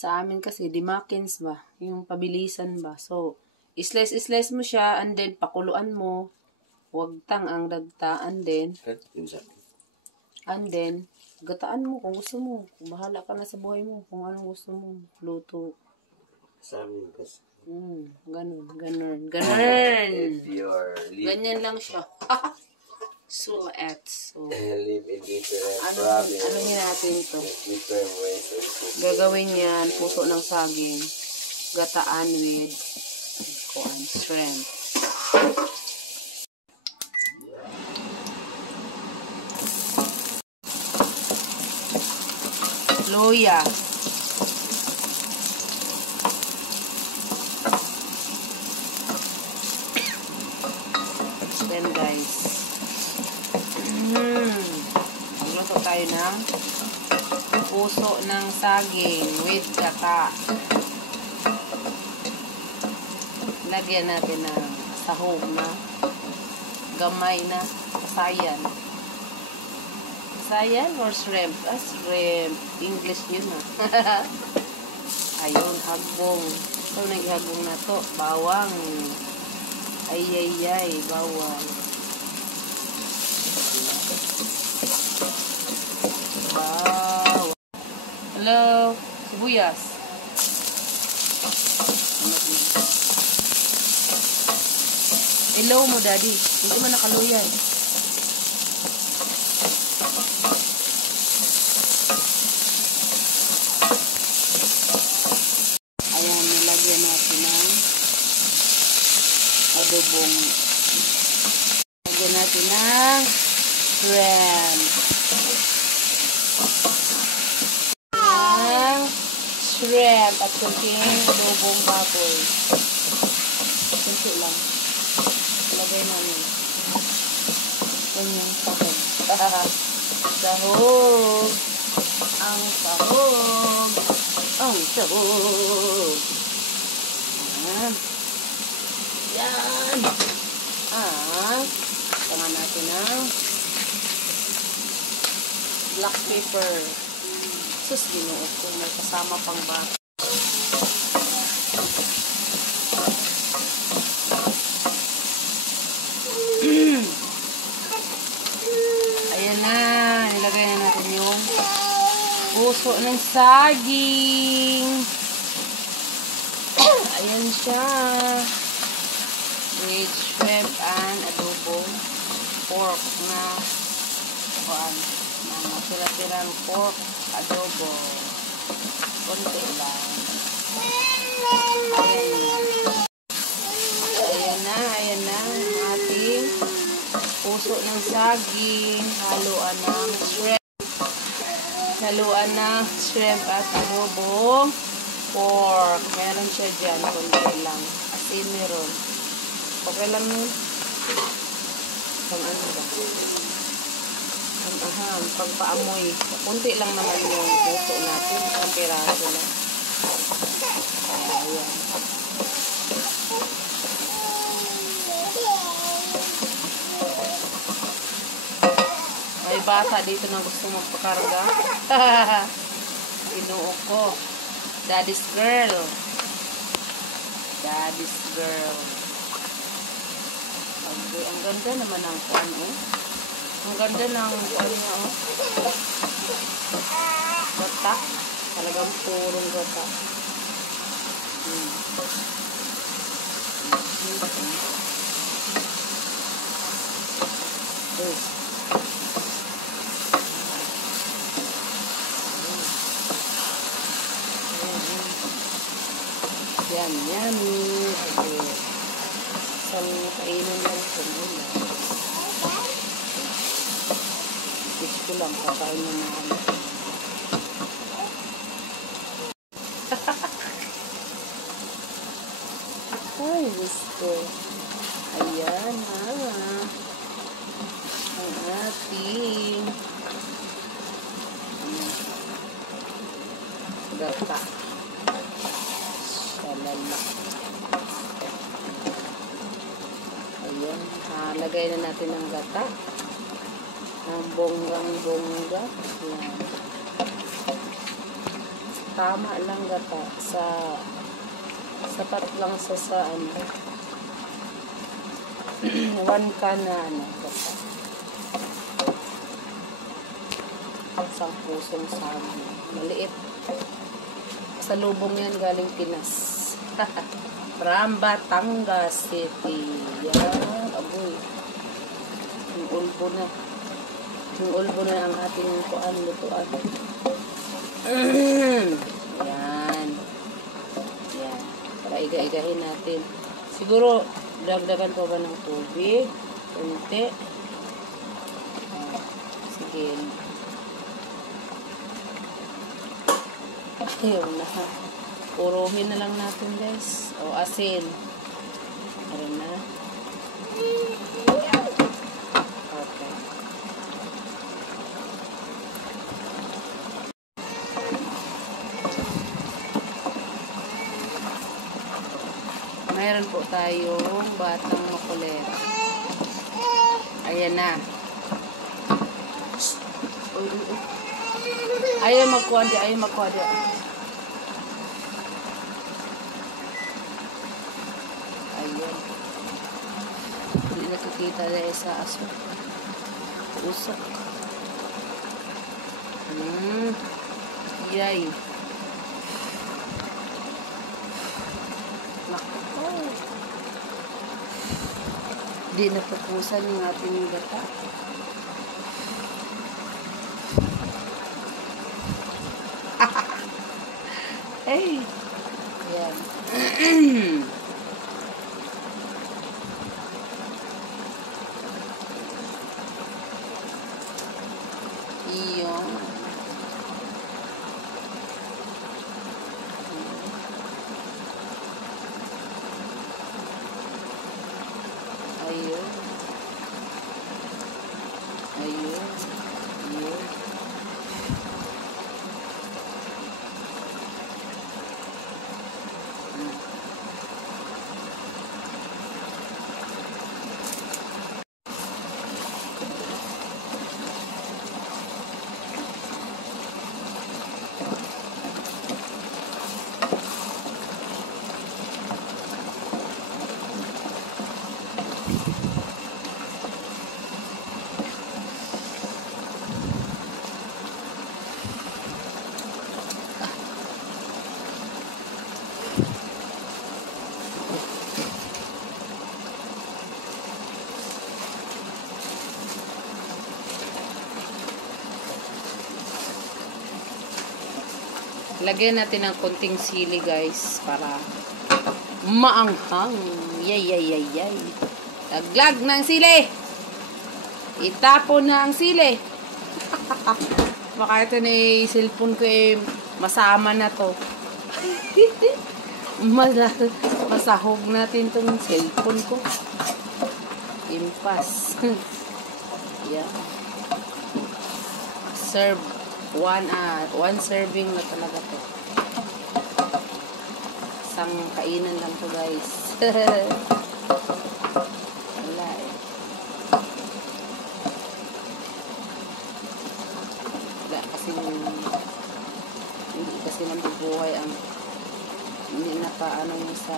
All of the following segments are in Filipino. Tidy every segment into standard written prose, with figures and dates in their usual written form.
Sa amin kasi, dimakins ba? Yung pabilisan ba? So, slice mo siya, and then, pakuluan mo. Huwag tang ang dagta, and then, gataan mo kung gusto mo. Bahala ka na sa buhay mo kung anong gusto mo. Luto. Sa amin kasi. Ganun. If you're Ganyan lang siya. Sulat. So, live in different province. Ano natin ito? Different ways of cooking. Gagawin yan, puso ng saging, gataan with shrimp. Loya. Then guys, magluto tayo ng puso ng saging with gata. Lagyan natin ng sahog na gamay na sayan. Sayan or shrimp? Shrimp. English yun Ayun, hagbong. So, naghagong na to. Bawang. Ay, bawang. Wow. Hello, sibuyas. Hello mo, daddy. Hindi man nakaluyan. Ayan, nilagyan natin ng adobong. Lagyan natin ng shrimp. Shrimp at kunting adobong baboy. Kunti lang. Lagay namin. Ganyan sahog. Sahog. Ang sahog. Ang sahog. Yan. Yan. Tama natin ang black pepper. Sus, Ginoo ko. May kasama pang bata. Ayan na. Nilagay na natin yung puso ng saging. Ayan siya. With shrimp and adobo. Pork na tira-tirang pork adobo. Konti lang. Ayan na ang ating puso ng saging. Haluan ng shrimp at adobo. Pork. Meron siya dyan. Konti lang. Asin meron. Okay lang yun. Pang ano ba? Pagpaamoy. Kunti lang naman yung puso natin. Isang piraso lang. Ayan. May bata dito na gusto magpakarga. Ginoo ko. Daddy's girl. Daddy's girl. Ang ganda naman ng kuan, oh. Ang ganda ng kuan niya, oh. Gata. Talagang purong gata. Yan, yummy. Okay. Isang kainan lang ito muna. Fish ko lang, kakain na naman. Ay, gusto. Ayan, ang ating gata. Shalala. Ayan, lagay na natin ang gata. Ang bonggang-bongga. Ayan. Tama lang gata. Sapat lang sa ano. 1 can na gata. Isang pusong saging. Maliit. Sa lubong yan galing Pinas. From Batangas City. Yan. Aboy. Yung ulbo na. Yung ulbo na ang ating lutuan. Yan. Yan. Para iga-igahin natin. Siguro, dagdagan pa ba ng tubig? Kunti. Sige. Ayun na ha. Puruhin na lang natin guys. O asin. Ayun na. Okay. Mayroon po tayong batang makulit. Ayan na. Ayaw magkuwadi. Ayan. Hindi nakikita dahil sa aso. Usok. Yay. Nako. Hindi napupusan yung ating gata. Hey. Yan. Iyon. Ayun. Ayun. Ayun. Lagyan natin ng konting sili, guys, para maanghang. Yay, yay, yay, yay. Laglag ng sili. Itapon na ang sili. Baka ito na cellphone ko masama na to. Masahog natin tong cellphone ko. Impas. Yeah. Serve. One serving na talaga to. Isang kainan lang to, guys. Wala eh. Wala kasi hindi kasi nabubuhay ang hindi nakaano yung sa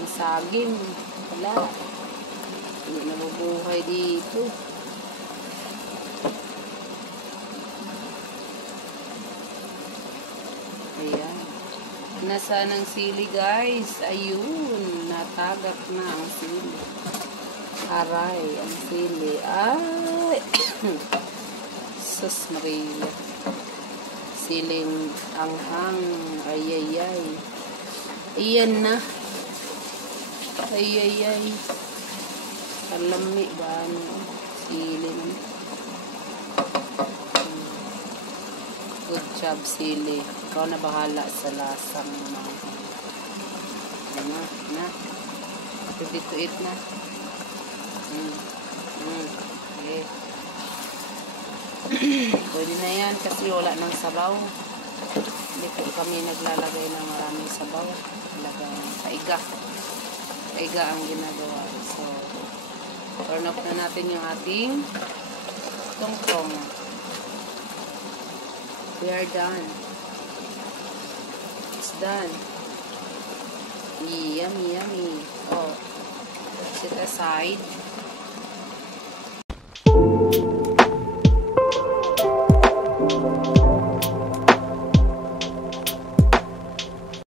yung saging. Wala. Hindi nabubuhay dito. Ayan. Nasaan ang sili, guys? Ayun. Natagak na ang sili. Aray, ang sili. Ay! Sus Maria. Siling anghang. Ay, ay, ay. Iyan na. Ay, ay, ay. Kalami ba? Sili na. Good job, sili. Ikaw na bahala sa lasang mga. Na. Ready to eat na. Okay. Pwede na yan kasi wala ng sabaw. Hindi po kami naglalagay ng maraming sabaw. Talagang kaiga. Kaiga ang ginagawa. So, turn off na natin yung ating tongtong. We are done. It's done. Yummy, yummy. Oh, set aside.